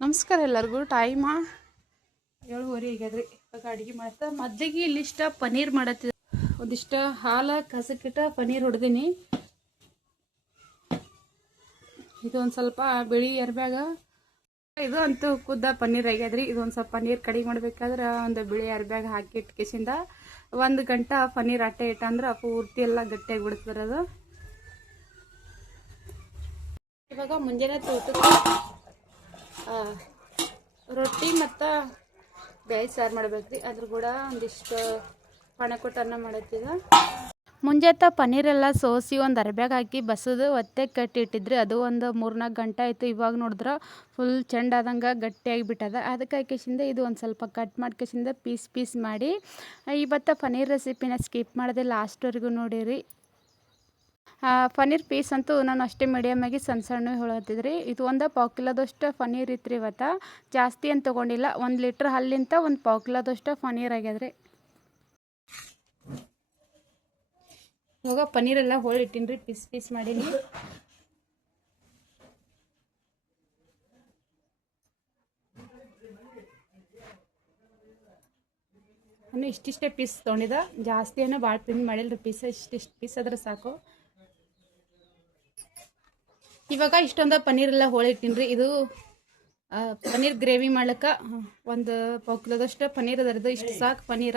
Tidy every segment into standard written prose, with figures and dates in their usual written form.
ನಮಸ್ಕಾರ ಎಲ್ಲರಿಗೂ. ಟೈಮ 7:30 ಆಗ್ಯದ್ರಿ. ಇವಾಗ ಅಡುಗೆ ಮಾಡ್ತಾ ಮೊದಲಿಗೆ ಇಲ್ಲಿಷ್ಟ ಪನ್ನೀರ್ ಮಾಡತ್ತಿದ್ದೆ. ಒಂದಿಷ್ಟು ಹಾಲು ಕಸಕ್ಕಿಟ್ಟ ಪನ್ನೀರ್ ಹೊಡೆದೀನಿ. ಇದು ಒಂದು ಸ್ವಲ್ಪ ಬಿಳಿ ಎರ್ಬ್ಯಾಗ ಇದು ಅಂತೂ ಕುದ್ದ ಪನ್ನೀರ್ ಆಗ್ಯದ್ರಿ. ಇದೊಂದು ಸ್ವಲ್ಪ ಪನ್ನೀರ್ ಕಡಿಮೆ ಮಾಡ್ಬೇಕಾದ್ರೆ ಒಂದು ಬಿಳಿ ಎರ್ಬ್ಯಾಗ ಹಾಕಿ ಇಟ್ಕೇಸಿಂದ 1 ಗಂಟೆ ಪನ್ನೀರ್ ಅಟ್ಟೆ ಇಟ್ಟಂದ್ರೆ ಪೂರ್ತಿ ಎಲ್ಲ ಗಟ್ಟಿಯಾಗಿ ಬಿಡ್ತದೆ ಅದು. ಇವಾಗ ಮುಂಜಾನೆ ಊಟಕ್ಕೆ ರೊಟ್ಟಿ ಮತ್ತು ಬೇಳೆ ಸಾರು ಮಾಡ್ಬೇಕ್ರಿ. ಅದ್ರ ಕೂಡ ಒಂದಿಷ್ಟು ಪಣಕೊಟ್ಟು ಅನ್ನ ಮಾಡತ್ತಿದ. ಮುಂಜಾನೆ ಪನ್ನೀರೆಲ್ಲ ಸೋಸಿ ಒಂದು ಅರ್ಬ್ಯಾಗ ಹಾಕಿ ಬಸದು ಒತ್ತೆ ಕಟ್ಟಿ ಇಟ್ಟಿದ್ರಿ. ಅದು ಒಂದು 3-4 ಗಂಟೆ ಆಯಿತು. ಇವಾಗ ನೋಡಿದ್ರೆ ಫುಲ್ ಚೆಂಡಾದಂಗೆ ಗಟ್ಟಿಯಾಗಿ ಬಿಟ್ಟದ. ಅದಕ್ಕೆ ಹಾಕಿಸಿಂದ ಇದು ಒಂದು ಸ್ವಲ್ಪ ಕಟ್ ಮಾಡ್ಕೇಸಿಂದ ಪೀಸ್ ಮಾಡಿ ಇವತ್ತು ಪನ್ನೀರ್ ರೆಸಿಪಿನ ಸ್ಕಿಪ್ ಮಾಡಿದೆ, ಲಾಸ್ಟ್ವರೆಗೂ ನೋಡಿರಿ. ಪನ್ನೀರ್ ಪೀಸ್ ಅಂತೂ ನಾನು ಅಷ್ಟೇ ಮೀಡಿಯಮಾಗಿ ಸಣ್ಣ ಹೇಳತ್ತಿದ್ರಿ. ಇದು ಒಂದು 1/4 ಕಿಲೋದಷ್ಟು ಪನ್ನೀರ್ ಇತ್ತು ಇವತ್ತು. ಜಾಸ್ತಿ ಏನು ತೊಗೊಂಡಿಲ್ಲ. 1 ಲೀಟ್ರ್ ಹಾಲಿಂತ 1/4 ಕಿಲೋದಷ್ಟು ಪನ್ನೀರ್ ಆಗ್ಯದ್ರಿ. ಇವಾಗ ಪನ್ನೀರೆಲ್ಲ ಹೋಳಿಟ್ಟಿನ್ರಿ, ಪೀಸ್ ಮಾಡೀನಿ. ನಾನು ಇಷ್ಟಿಷ್ಟೇ ಪೀಸ್ ತೊಗೊಂಡಿದ್ದ, ಜಾಸ್ತಿ ಏನೋ ಭಾಳ ಪ್ರಿಂಟ್ ಮಾಡಿಲ್ರಿ. ಇಷ್ಟಿಷ್ಟು ಪೀಸ್ ಆದ್ರೆ ಸಾಕು. ಇವಾಗ ಇಷ್ಟೊಂದು ಪನ್ನೀರೆಲ್ಲ ಹೋಳಿಟ್ಟಿನ್ರಿ. ಇದು ಪನ್ನೀರ್ ಗ್ರೇವಿ ಮಾಡ್ಲಿಕ್ಕೆ 1/4 ಕಿಲೋದಷ್ಟು ಪನ್ನೀರ್ ಅದರದು. ಇಷ್ಟು ಸಾಕು ಪನ್ನೀರ.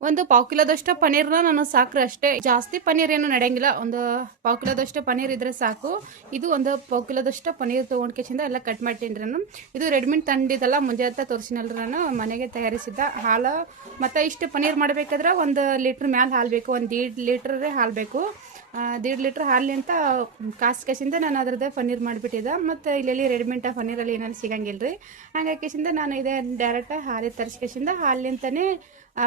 1/4 ಕಿಲೋದಷ್ಟು ಪನ್ನೀರ್ನ ನಾನು ಸಾಕ್ರಿ ಅಷ್ಟೇ. ಜಾಸ್ತಿ ಪನ್ನೀರ್ ಏನು ನಡೆಯಂಗಿಲ್ಲ. 1/4 ಕಿಲೋದಷ್ಟು ಪನ್ನೀರ್ ಇದ್ರೆ ಸಾಕು. ಇದು 1/4 ಕಿಲೋದಷ್ಟು ಪನ್ನೀರ್ ತೊಗೊಂಡ್ಕೆಸಿಂದ ಎಲ್ಲ ಕಟ್ ಮಾಡ್ತೀನಿ ನಾನು. ಇದು ರೆಡಿಮೇಡ್ ತಂದಿದ್ದಲ್ಲ, ಮುಂಜಾನೆ ತೋರಿಸಿನಲ್ರಿ ನಾನು. ಮನೆಗೆ ತಯಾರಿಸಿದ್ದ ಹಾಲು. ಮತ್ತು ಇಷ್ಟು ಪನ್ನೀರ್ ಮಾಡಬೇಕಾದ್ರೆ 1 ಲೀಟ್ರ್ ಮ್ಯಾಲೆ ಹಾಲು ಬೇಕು. 1.5 ಲೀಟ್ರೇ ಹಾಲು ಬೇಕು. 1.5 ಲೀಟ್ರ್ ಹಾಲಿನಿಂದ ಕಾಸಿಂದ ನಾನು ಅದ್ರದ್ದೇ ಪನ್ನೀರ್ ಮಾಡಿಬಿಟ್ಟಿದ್ದೆ. ಮತ್ತು ಇಲ್ಲಿ ರೆಡಿಮೇಡ್ ಪನ್ನೀರಲ್ಲಿ ಏನಾದ್ರು ಸಿಗಂಗಿಲ್ಲ ರೀ. ಹಾಗಾಕಿಸಿಂದ ನಾನು ಇದೇ ಡೈರೆಕ್ಟ್ ಹಾಲಿಗೆ ತರಿಸ್ಕೇಸಿಂದ ಹಾಲಿನಿಂದನೇ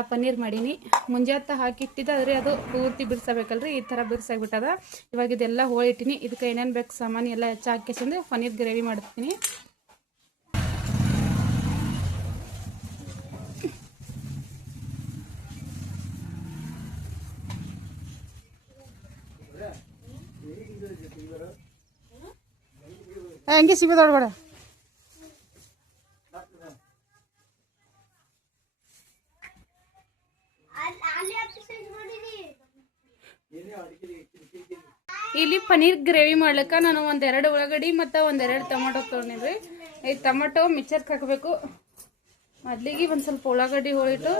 ಪನ್ನೀರ್ ಮಾಡೀನಿ. ಮುಂಜಾನೆ ಹಾಕಿಟ್ಟಿದ್ದ ಆದರೆ ಅದು ಪೂರ್ತಿ ಬಿರ್ಸಬೇಕಲ್ರಿ. ಈ ಥರ ಬಿರ್ಸಾಗ್ಬಿಟ್ಟದ. ಇವಾಗ ಇದೆಲ್ಲ ಹೋಳಿಟ್ಟಿನಿ. ಇದಕ್ಕೆ ಏನೇನು ಬೇಕು ಸಾಮಾನು ಎಲ್ಲ ಹಾಕಿಸಿಂದ ಪನ್ನೀರ್ ಗ್ರೇವಿ ಮಾಡ್ತೀನಿ. ಹಂಗೆ ಸಿಗೋದೊಳಗಡೆ ಇಲ್ಲಿ ಪನ್ನೀರ್ ಗ್ರೇವಿ ಮಾಡ್ಲಿಕ್ಕೆ ನಾನು 1-2 ಉಳ್ಳಾಗಡ್ಡಿ ಮತ್ತು 1-2 ಟೊಮೊಟೊ ತೊಗೊಂಡಿದ್ರಿ. ಈ ಟೊಮೊಟೊ ಮಿಕ್ಸರ್ಗೆ ಹಾಕಬೇಕು. ಮೊದಲಿಗೆ ಒಂದು ಸ್ವಲ್ಪ ಉಳ್ಳಾಗಡ್ಡಿ ಹೋಳಿಟ್ಟು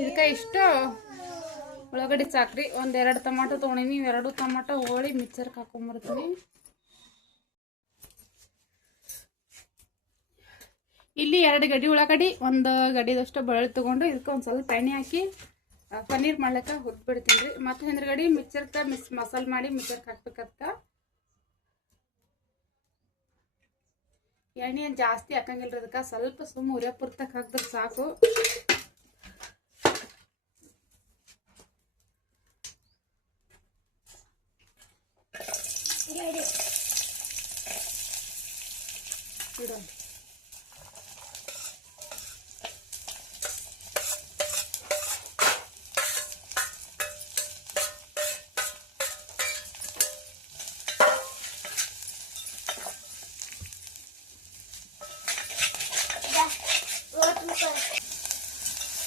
ಇದಕ್ಕೆ ಇಷ್ಟು ಉಳ್ಳಾಗಡ್ಡಿ ಸಾಕ್ರಿ. 1-2 ಟೊಮಾಟೊ ತೊಗೊಂಡಿನಿ. 2 ಟೊಮಾಟೊ ಹೋಳಿ ಮಿಕ್ಸರ್ಗೆ ಹಾಕೊಂಡ್ಬರ್ತೀನಿ. ಇಲ್ಲಿ 2 ಗಡ್ಡಿ ಉಳ್ಳಾಗಡ್ಡಿ, 1 ಗಡ್ಡಿದಷ್ಟು ಬೆಳ್ಳುಳ್ಳಿ ತೊಗೊಂಡು ಇದಕ್ಕೆ ಒಂದು ಸ್ವಲ್ಪ ಎಣ್ಣೆ ಹಾಕಿ ಪನ್ನೀರ್ ಮಾಡ್ಲಿಕ್ಕೆ ಹುರ್ಬಿಡ್ತೀನಿ ರೀ. ಮತ್ತು ಹಿಂದ್ಗಡೆ ಮಿಕ್ಸರ್ಗೆ ಮಸಾಲೆ ಮಾಡಿ ಮಿಕ್ಸರ್ಗೆ ಹಾಕ್ಬೇಕಂತ. ಎಣ್ಣೆ ಏನು ಜಾಸ್ತಿ ಹಾಕಂಗಿಲ್ಲ ರೀ. ಅದಕ್ಕೆ ಸ್ವಲ್ಪ ಸುಮ್ಮ ಉರಿಯ ಪುರ್ತಕ್ಕೆ ಹಾಕಿದ್ರೆ ಸಾಕು.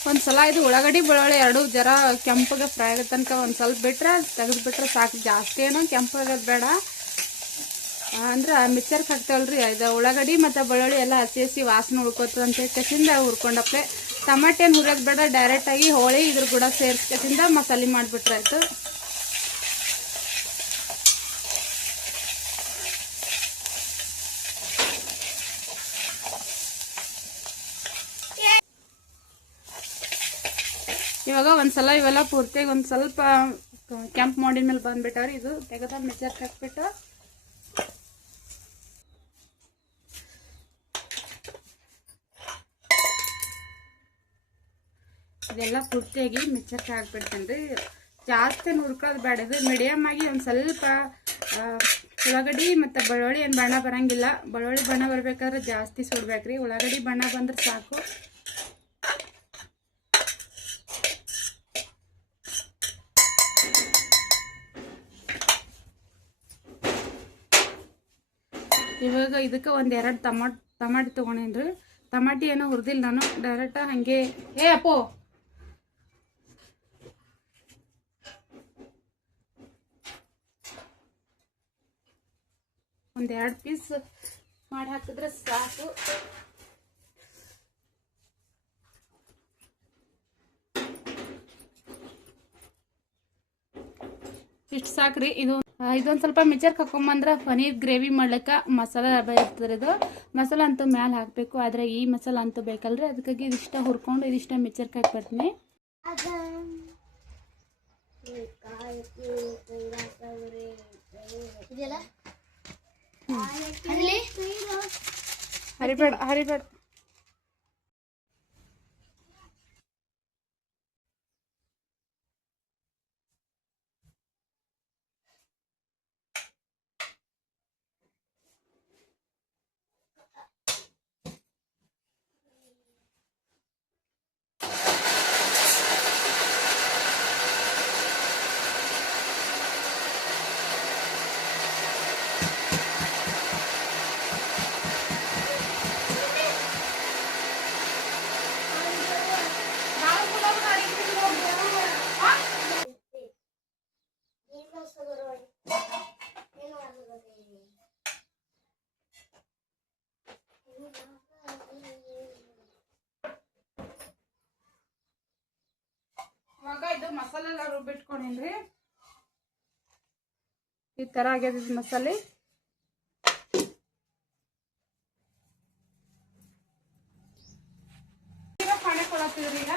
ಒಂದ್ಸಲ ಇದು ಉಳ್ಳಾಗಡ್ಡಿ ಬೆಳ್ಳುಳ್ಳಿ 2 ಜರ ಕೆಂಪಗೆ ಫ್ರೈ ಆಗೋ ತನಕ ಒಂದು ಸ್ವಲ್ಪ ಬಿಟ್ರೆ ತೆಗೆದುಬಿಟ್ರೆ ಸಾಕು. ಜಾಸ್ತಿ ಏನೋ ಕೆಂಪಾಗೋದು ಬೇಡ. ಅಂದ್ರೆ ಮಿಕ್ಸರ್ಗೆ ಹಾಕ್ತೇವಲ್ರಿ, ಇದು ಉಳ್ಳಾಗಡ್ಡಿ ಮತ್ತು ಬೆಳ್ಳುಳ್ಳಿ ಎಲ್ಲ ಹಸಿ ವಾಸನೆ ಉಳ್ಕೋತದೆ ಅಂತ ಕಸಿಂದ ಹುರ್ಕೊಂಡಪ್ಪೆ. ಟಮಾಟೇನು ಹುರಿಯೋದು ಬೇಡ, ಡೈರೆಕ್ಟಾಗಿ ಹೋಳಿ ಇದ್ರ ಕೂಡ ಸೇರಿಸ್ಕಸಿಂದ ಮಸಾಲೆ ಮಾಡಿಬಿಟ್ರೆ ಆಯಿತು. ಇವಾಗ ಒಂದ್ಸಲ ಇವೆಲ್ಲ ಪೂರ್ತಿಯಾಗಿ ಒಂದು ಸ್ವಲ್ಪ ಕೆಂಪು ಮಾಡಿದ ಮೇಲೆ ಬಂದ್ಬಿಟ್ಟವ್ರಿ. ಇದು ತೆಗೆದ ಮಿಕ್ಸರ್ಗೆ ಹಾಕ್ಬಿಟ್ಟು ಇದೆಲ್ಲ ಪೂರ್ತಿಯಾಗಿ ಮಿಕ್ಸರ್ಗೆ ಹಾಕ್ಬಿಡ್ತೇನೆ ರೀ. ಜಾಸ್ತಿ ಹುರ್ಕೊಳ್ಳೋದು ಬೇಡ, ಇದು ಮೀಡಿಯಮ್ ಆಗಿ ಒಂದು ಸ್ವಲ್ಪ ಉಳ್ಳಾಗಡ್ಡಿ ಮತ್ತು ಬೆಳ್ಳುಳ್ಳಿ ಏನು ಬಣ್ಣ ಬರೋಂಗಿಲ್ಲ. ಬೆಳ್ಳುಳ್ಳಿ ಬಣ್ಣ ಬರ್ಬೇಕಾದ್ರೆ ಜಾಸ್ತಿ ಸುಡ್ಬೇಕ್ರಿ, ಉಳ್ಳಾಗಡ್ಡಿ ಬಣ್ಣ ಬಂದ್ರೆ ಸಾಕು. ಇವಾಗ ಇದಕ್ಕೆ ಒಂದು 2 ಟಮಾಟಿ ತೊಗೊಂಡೇನ್ರಿ. ಟಮಾಟಿ ಏನೋ ಹುರಿದಿಲ್ಲ ನಾನು, ಡೈರೆಕ್ಟ ಹಾಗೆ ಅಪ್ಪೋ ಒಂದು 2 ಪೀಸ್ ಮಾಡಿ ಹಾಕಿದ್ರೆ ಸಾಕು. ಇಷ್ಟು ಸಾಕ್ರಿ. ಇದೊಂದು ಸ್ವಲ್ಪ ಮಿಕ್ಸರ್ಗೆ ಹಾಕೊಂಬಂದ್ರೆ ಪನೀರ್ ಗ್ರೇವಿ ಮಾಡ್ಲಿಕ್ಕೆ ಮಸಾಲ ಇರ್ತದೆ. ಇದು ಮಸಾಲ ಅಂತೂ ಮ್ಯಾಲೆ ಹಾಕಬೇಕು, ಆದರೆ ಈ ಮಸಾಲ ಅಂತೂ ಬೇಕಲ್ರಿ. ಅದಕ್ಕಾಗಿ ಇದಿಷ್ಟ ಹುರ್ಕೊಂಡು ಇದಿಷ್ಟ ಮಿಕ್ಸರ್ಗೆ ಹಾಕ್ಬರ್ತೀನಿ. ಹರಿಬೇಡ. ಇವಾಗ ಇದು ಮಸಾಲೆ ಎಲ್ಲ ರುಬ್ಬಿಟ್ಕೊಂಡೇನ್ರಿ. ಈ ತರ ಆಗ್ಯದ ಮಸಾಲೆ. ಈಗ ಪಾಣೆ ಕೊಡತ್ತಿದ್ರಿ. ಈಗ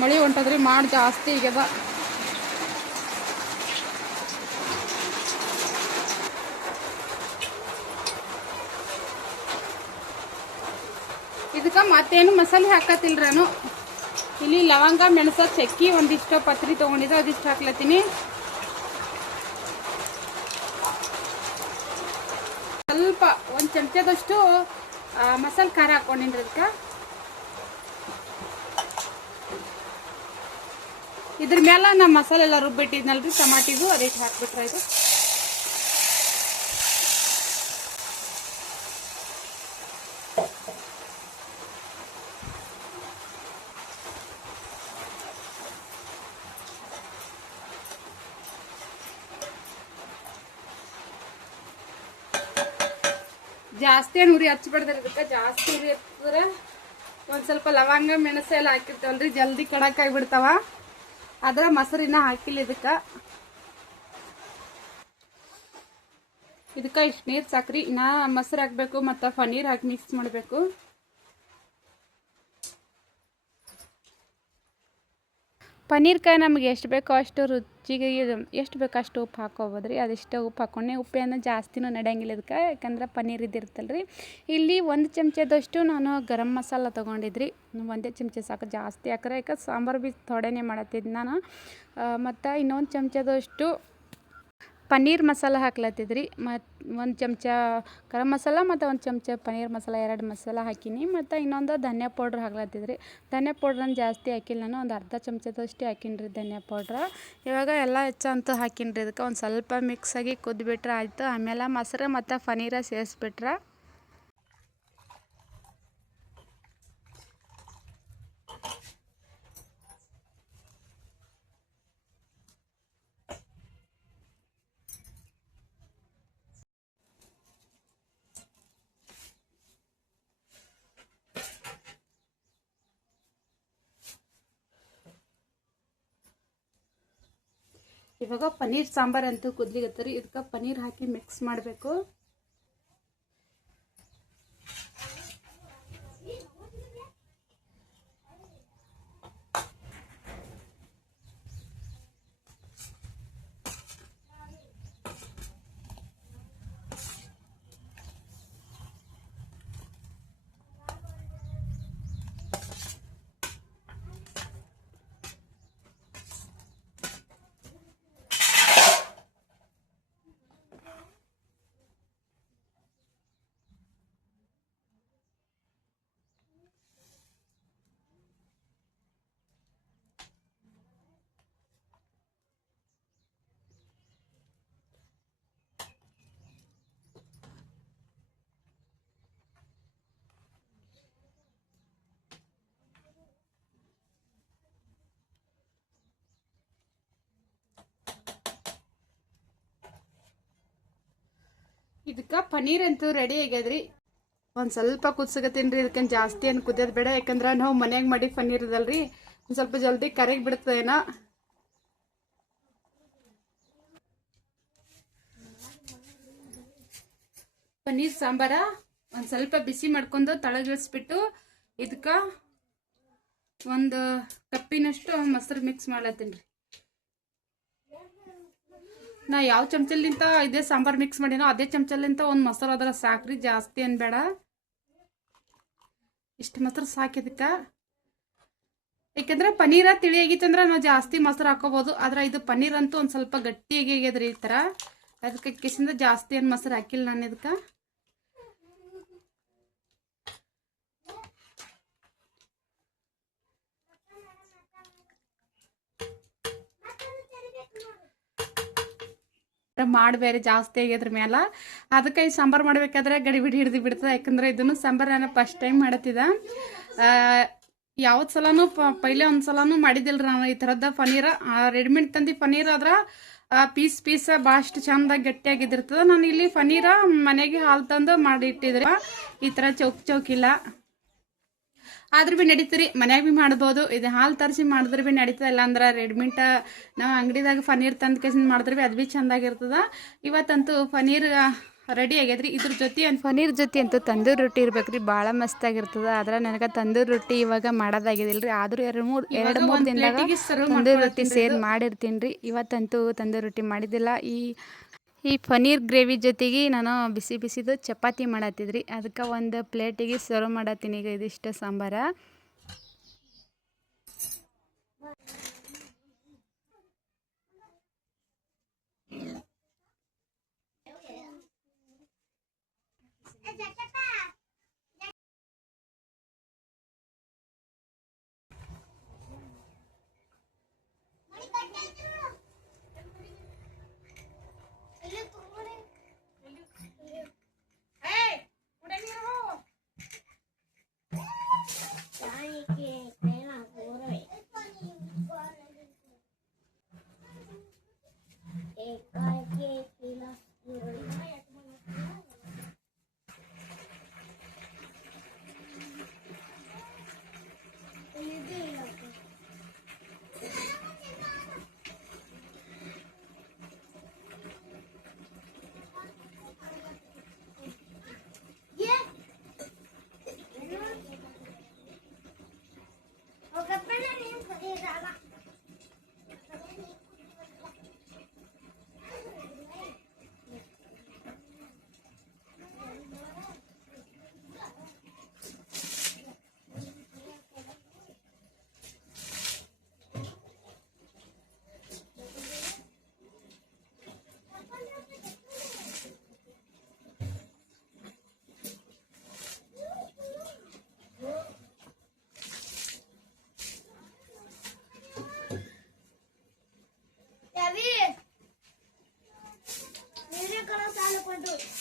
ಮಳೆ ಹೊಂಟದ್ರಿ, ಮಾಡಿ ಜಾಸ್ತಿ ಈಗದ. ಇದಕ್ಕೆ ಮತ್ತೇನು ಮಸಾಲೆ ಹಾಕತ್ತಿಲ್ರಿ ನಾನು. ಇಲ್ಲಿ ಲವಂಗ, ಮೆಣಸ, ಚಕ್ಕಿ, ಒಂದಿಷ್ಟು ಪತ್ರಿ ತೊಗೊಂಡಿದ್ದೆ, ಅದಿಷ್ಟು ಹಾಕ್ಲತ್ತೀನಿ. ಸ್ವಲ್ಪ 1 ಚಮಚದಷ್ಟು ಮಸಾಲೆ ಖಾರ ಹಾಕೊಂಡಿನ್ರಿ. ಅದಕ್ಕೆ ಇದ್ರ ಮೇಲೆ ನಾ ಮಸಾಲೆ ಎಲ್ಲ ರುಬ್ಬಿಟ್ಟಿದ್ನಲ್ರಿ ಟಮಾಟಿದು, ಅದಿಟ್ಟು ಹಾಕ್ಬಿಟ್ರೆ ಇದು. ಜಾಸ್ತಿ ಏನು ಉರಿ ಹಚ್ಬಿಡ್ದ್ರಿ. ಇದಕ್ಕೆ ಜಾಸ್ತಿ ಉರಿ ಹಚ್ಚಿದ್ರೆ ಒಂದು ಸ್ವಲ್ಪ ಲವಂಗ, ಮೆಣಸು ಎಲ್ಲ ಹಾಕಿರ್ತವಲ್ರಿ, ಜಲ್ದಿ ಕಡಕ್ ಆಗಿಬಿಡ್ತಾವ. ಆದ್ರೆ ಮೊಸರಿನ ಹಾಕಿಲ್ಲ ಇದಕ್ಕೆ ಇಷ್ಟು ನೀರು ಸಾಕ್ರಿ. ನಾ ಮೊಸರು ಹಾಕಬೇಕು ಮತ್ತು ಪನ್ನೀರ್ ಹಾಕಿ ಮಿಕ್ಸ್ ಮಾಡಬೇಕು. ಪನ್ನೀರ್ಕಾಯಿ ನಮಗೆ ಎಷ್ಟು ಬೇಕೋ ಅಷ್ಟು ರುಚಿಗೆ, ಎಷ್ಟು ಬೇಕೋ ಅಷ್ಟು ಉಪ್ಪು ಹಾಕೋಬೋದ್ರಿ. ಅದಿಷ್ಟು ಉಪ್ಪು ಹಾಕೊಂಡೆ. ಉಪ್ಪೇನು ಜಾಸ್ತಿನೂ ನಡೆಯಂಗಿಲ್ಲ ಇದಕ್ಕೆ, ಯಾಕಂದ್ರೆ ಪನ್ನೀರ್ ಇದ್ದಿರ್ತಲ್ರಿ. ಇಲ್ಲಿ 1 ಚಮಚದಷ್ಟು ನಾನು ಗರಂ ಮಸಾಲ ತೊಗೊಂಡಿದ್ರಿ. 1 ಚಮಚ ಸಾಕು, ಜಾಸ್ತಿ ಹಾಕ್ರೆ ಯಾಕೆ ಸಾಂಬಾರು ಬಿ ಥೋಡೆನೇ ಮಾಡತ್ತಿದ್ದು ನಾನು. ಮತ್ತು ಇನ್ನೊಂದು ಚಮಚದಷ್ಟು ಪನ್ನೀರ್ ಮಸಾಲ ಹಾಕ್ಲತ್ತಿದ್ರಿ. ಮತ್ತು ಒಂದು ಚಮಚ ಗರಂ ಮಸಾಲ ಮತ್ತು ಒಂದು ಚಮಚ ಪನ್ನೀರ್ ಮಸಾಲ 2 ಮಸಾಲ ಹಾಕೀನಿ. ಮತ್ತು ಇನ್ನೊಂದು ಧನಿಯಾ ಪೌಡ್ರ್ ಹಾಕ್ಲತ್ತಿದ್ರಿ. ಧನಿಯಾ ಪೌಡ್ರನ್ನು ಜಾಸ್ತಿ ಹಾಕಿಲ್ಲ, ನಾನು ಒಂದು ಅರ್ಧ ಚಮಚದಷ್ಟು ಹಾಕೀನಿ ಧನಿಯಾ ಪೌಡ್ರ. ಇವಾಗ ಎಲ್ಲ ಹೆಚ್ಚಂತೂ ಹಾಕೀನಿ ಇದಕ್ಕೆ ಒಂದು ಸ್ವಲ್ಪ ಮಿಕ್ಸಾಗಿ ಕುದ್ಬಿಟ್ರೆ ಆಯಿತು. ಆಮೇಲೆ ಮೊಸರು ಮತ್ತು ಪನ್ನೀರ ಸೇರಿಸ್ಬಿಟ್ರೆ ಇವಾಗ ಪನ್ನೀರ್ ಸಾಂಬಾರ್ ಅಂತೂ ಕುದ್ಲಿಗತ್ತರಿ. ಇದಕ್ಕೆ ಪನ್ನೀರ್ ಹಾಕಿ ಮಿಕ್ಸ್ ಮಾಡಬೇಕು. ಇದಕ್ಕೆ ಪನ್ನೀರ್ ಅಂತೂ ರೆಡಿ ಆಗ್ಯದ್ರಿ. ಒಂದು ಸ್ವಲ್ಪ ಕುದಿಸಕತ್ತೀನಿ ರೀ. ಇದಕ್ಕೆ ಜಾಸ್ತಿ ಏನು ಕುದಿಯೋದು ಬೇಡ, ಯಾಕಂದ್ರೆ ನಾವು ಮನ್ಯಾಗ ಮಾಡಿ ಪನ್ನೀರ್ ಇದಲ್ರಿ, ಒಂದು ಸ್ವಲ್ಪ ಜಲ್ದಿ ಕರಗಿ ಬಿಡ್ತದೇನೋ. ಪನ್ನೀರ್ ಸಾಂಬಾರ ಒಂದು ಸ್ವಲ್ಪ ಬಿಸಿ ಮಾಡ್ಕೊಂಡು ತಳಗಿಳಿಸ್ಬಿಟ್ಟು ಇದಕ್ಕೆ ಒಂದು ಕಪ್ಪಿನಷ್ಟು ಮೊಸರು ಮಿಕ್ಸ್ ಮಾಡ್ಲತ್ತೀನಿ ರೀ. ನಾ ಯಾವ ಚಮಚಲಿಂತ ಇದೇ ಸಾಂಬಾರು ಮಿಕ್ಸ್ ಮಾಡಿನೋ ಅದೇ ಚಮಚಲಿಂತ ಒಂದು ಮೊಸರು ಅದರ ಸಾಕ್ರಿ, ಜಾಸ್ತಿ ಏನು ಬೇಡ. ಇಷ್ಟು ಮೊಸರು ಸಾಕಿದಕ್ಕೆ, ಯಾಕೆಂದ್ರೆ ಪನ್ನೀರ ತಿಳಿ ಆಗಿತ್ತಂದ್ರೆ ನಾವು ಜಾಸ್ತಿ ಮೊಸರು ಹಾಕೋಬೋದು. ಆದ್ರೆ ಇದು ಪನ್ನೀರ್ ಅಂತೂ ಒಂದು ಸ್ವಲ್ಪ ಗಟ್ಟಿಯಾಗಿ ಆಗ್ಯದ್ರಿ ಈ ಥರ. ಅದಕ್ಕೆ ಕಿಸಿಂದ ಜಾಸ್ತಿ ಏನು ಮೊಸರು ಹಾಕಿಲ್ಲ ನಾನು ಇದಕ್ಕೆ. ಮಾಡಿ ಬೇರೆ ಜಾಸ್ತಿ ಆಗ್ಯದ್ರ ಮ್ಯಾಲ, ಅದಕ್ಕೆ ಈ ಸಾಂಬಾರು ಮಾಡ್ಬೇಕಾದ್ರೆ ಗಡಿಬಿಡಿ ಹಿಡ್ದು ಬಿಡ್ತದೆ. ಯಾಕಂದ್ರೆ ಇದನ್ನು ಸಾಂಬಾರು ನಾನು ಫಸ್ಟ್ ಟೈಮ್ ಮಾಡತ್ತಿದ. ಯಾವತ್ತು ಸಲನೂ ಪೈಲೆ ಒಂದು ಸಲನೂ ಮಾಡಿದ್ದಿಲ್ರಿ ನಾನು ಈ ಥರದ ಪನ್ನೀರ. ರೆಡಿಮೇಡ್ ತಂದು ಪನ್ನೀರ್ ಆದ್ರೆ ಪೀಸ್ ಭಾಳಷ್ಟು ಚಂದಾಗಿ ಗಟ್ಟಿಯಾಗಿದ್ದಿರ್ತದೆ. ನಾನು ಇಲ್ಲಿ ಪನ್ನೀರ ಮನೆಗೆ ಹಾಲು ತಂದು ಮಾಡಿ ಇಟ್ಟಿದ್ರೆ ಈ ಥರ ಚೌಕಿಲ್ಲ. ಆದ್ರೂ ಭೀ ನಡೀತೀರಿ, ಮನ್ಯಾಗ ಭೀ ಮಾಡ್ಬೋದು. ಇದು ಹಾಲು ತರಿಸಿ ಮಾಡಿದ್ರೆ ಭೀ ನಡೀತದೆ. ಇಲ್ಲಾಂದ್ರೆ ರೆಡಿಮೇಡ್ ನಾವು ಅಂಗಡಿದಾಗ ಪನ್ನೀರ್ ತಂದು ಕೇಸಿಂದ ಮಾಡಿದ್ರೆ ಭೀ ಅದು ಭೀ ಚೆಂದಾಗಿರ್ತದೆ. ಇವತ್ತಂತೂ ಪನ್ನೀರ್ ರೆಡಿ ಆಗ್ಯದ್ರಿ. ಇದ್ರ ಜೊತೆ ಪನ್ನೀರ್ ಜೊತೆ ಅಂತೂ ತಂದೂರಿ ರೊಟ್ಟಿ ಇರ್ಬೇಕ್ರಿ, ಭಾಳ ಮಸ್ತಾಗಿರ್ತದೆ. ಆದ್ರೆ ನನಗೆ ತಂದೂರಿ ರೊಟ್ಟಿ ಇವಾಗ ಮಾಡೋದಾಗಿದಿಲ್ರಿ. ಆದರೂ 2-3 ದಿನದಾಗ ತಂದೂರಿ ರೊಟ್ಟಿ ಸೇರಿ ಮಾಡಿರ್ತೀನಿ ರೀ. ಇವತ್ತಂತೂ ತಂದೂರಿ ರೊಟ್ಟಿ ಮಾಡಿದ್ದಿಲ್ಲ. ಈ ಪನ್ನೀರ್ ಗ್ರೇವಿ ಜೊತೆಗೆ ನಾನು ಬಿಸಿದು ಚಪಾತಿ ಮಾಡತ್ತಿದ್ರಿ. ಅದಕ್ಕೆ ಒಂದು ಪ್ಲೇಟಿಗೆ ಸರ್ವ್ ಮಾಡತ್ತೀನಿ ಈಗ ಇದಿಷ್ಟು ಸಾಂಬಾರ.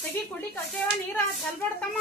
ತೆಗಿ ಕುಡಿ ಕಟ್ಟೇವ ನೀರ ಕಲ್ಬಡ್ತಮ್ಮ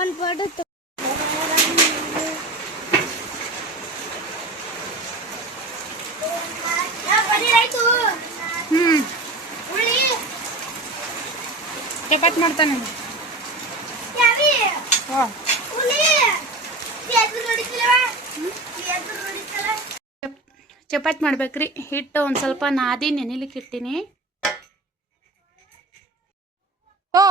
one photo. ಚಪಾತಿ ಮಾಡ್ತಾನೆ ಚಪಾತಿ ಮಾಡ್ಬೇಕ್ರಿ. ಹಿಟ್ಟು ಒಂದು ಸ್ವಲ್ಪ ನಾದಿ ನೆನೆಲಿಕ್ಕೆ ಇಟ್ಟಿನಿ. ಓ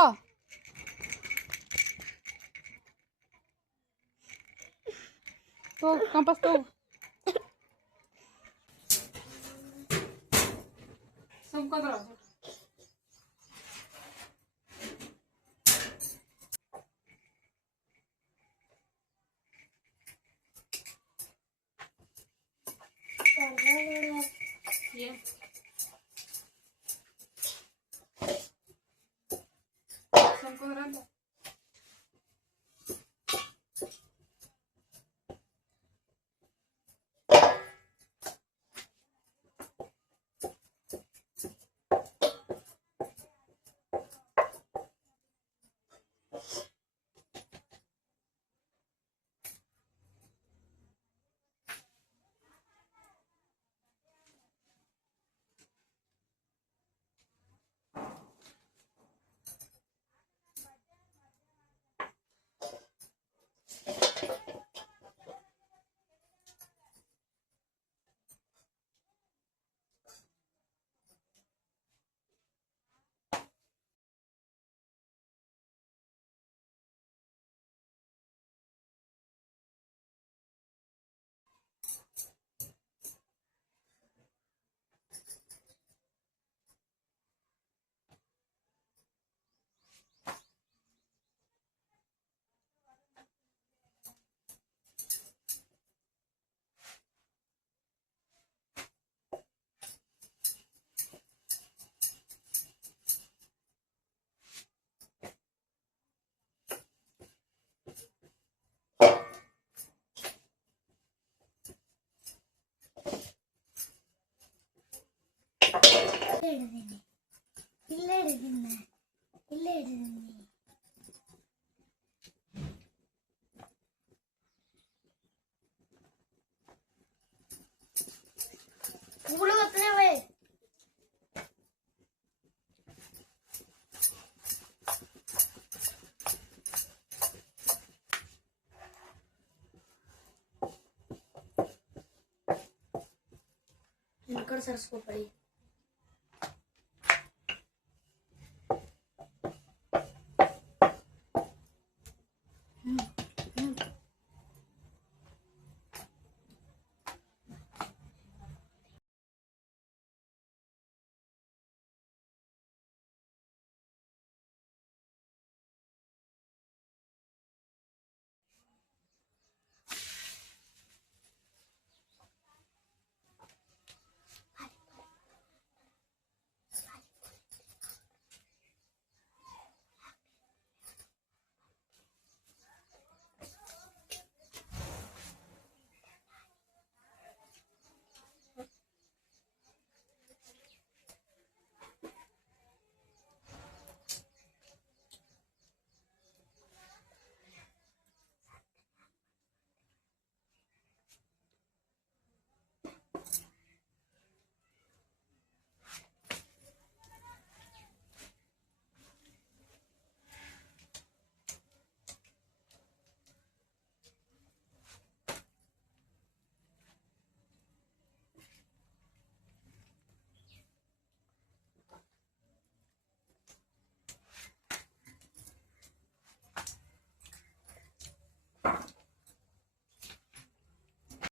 ಕಂಪಸ್ ತಗೋ ಸುಮ್ಕೊಂಡ್ರ सरस्वती